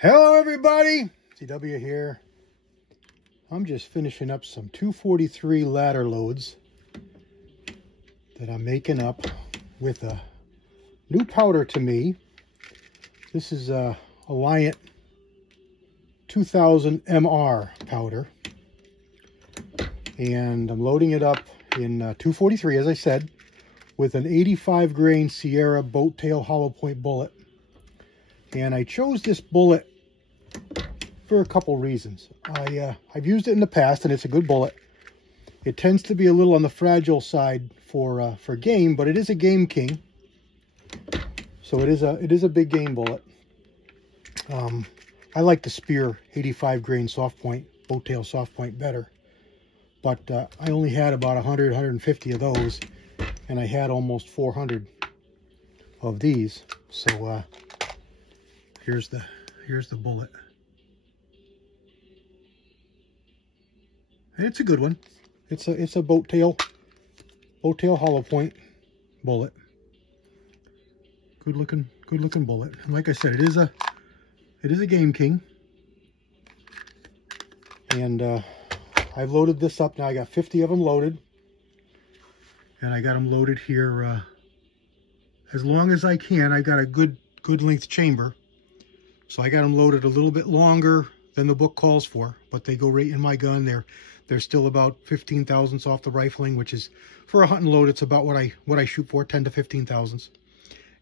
Hello everybody, CW here. I'm just finishing up some 243 ladder loads that I'm making up with a new powder to me. This is a Alliant 2000 MR powder, and I'm loading it up in 243, as I said, with an 85 grain Sierra boat tail hollow point bullet. And I chose this bullet for a couple reasons. I've used it in the past, and it's a good bullet. It tends to be a little on the fragile side for game, but it is a game king. So it is a big game bullet. I like the Spear 85 grain soft point, boat tail soft point better. But I only had about 100, 150 of those, and I had almost 400 of these. So here's the bullet. It's a good one. It's a boat tail hollow point bullet. Good looking bullet. And like I said, it is a game king. And I've loaded this up now. I got 50 of them loaded, and I got them loaded here as long as I can. I got a good length chamber, so I got them loaded a little bit longer than the book calls for, but they go right in my gun. They're still about 15 thousandths off the rifling, which is, for a hunting load, it's about what I shoot for, 10 to 15 thousandths.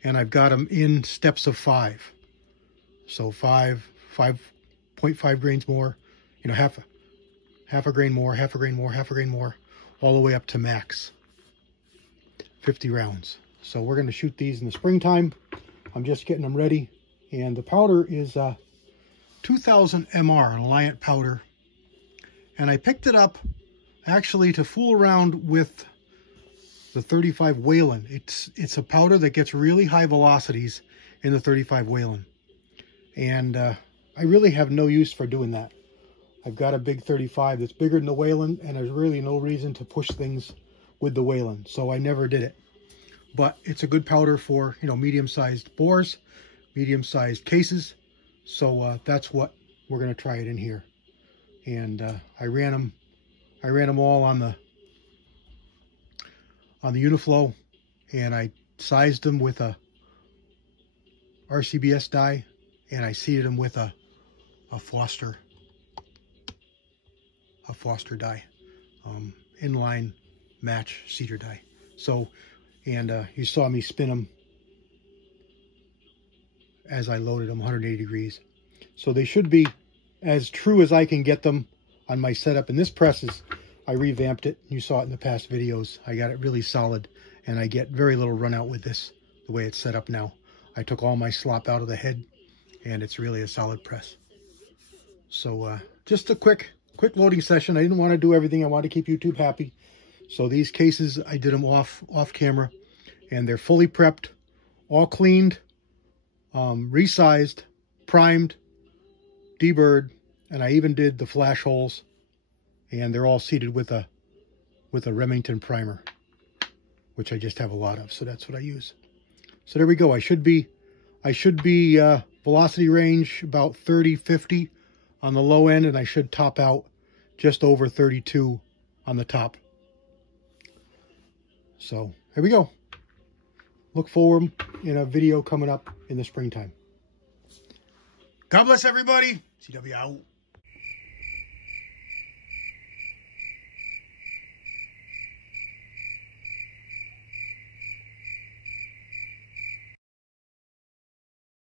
And I've got them in steps of 5. So 5.5 grains more, you know, half a grain more, half a grain more, half a grain more, all the way up to max 50 rounds. So we're going to shoot these in the springtime. I'm just getting them ready. And the powder is 2000 MR, an Alliant powder. And I picked it up actually to fool around with the 35 Whelen. It's a powder that gets really high velocities in the 35 Whelen. And I really have no use for doing that. I've got a big 35 that's bigger than the Whelen, and there's really no reason to push things with the Whelen, so I never did it. But it's a good powder for, you know, medium-sized bores, medium-sized cases. So that's what we're going to try it in here. And I ran them all on the Uniflow, and I sized them with a RCBS die, and I seeded them with a Foster die, inline match cedar die. So, and you saw me spin them as I loaded them 180 degrees. So they should be as true as I can get them on my setup. And this press I revamped it. You saw it in the past videos. I got it really solid, and I get very little run out with this, the way it's set up now. I took all my slop out of the head, and it's really a solid press. So just a quick loading session. I didn't want to do everything. I wanted to keep YouTube happy. So these cases, I did them off camera, and they're fully prepped, all cleaned, resized, primed, deburred, and I even did the flash holes, and they're all seated with a Remington primer, which I just have a lot of, so that's what I use. So there we go. I should be velocity range about 30-50 on the low end, and I should top out just over 32 on the top. So here we go. Look for them in a video coming up in the springtime. God bless everybody. CW out.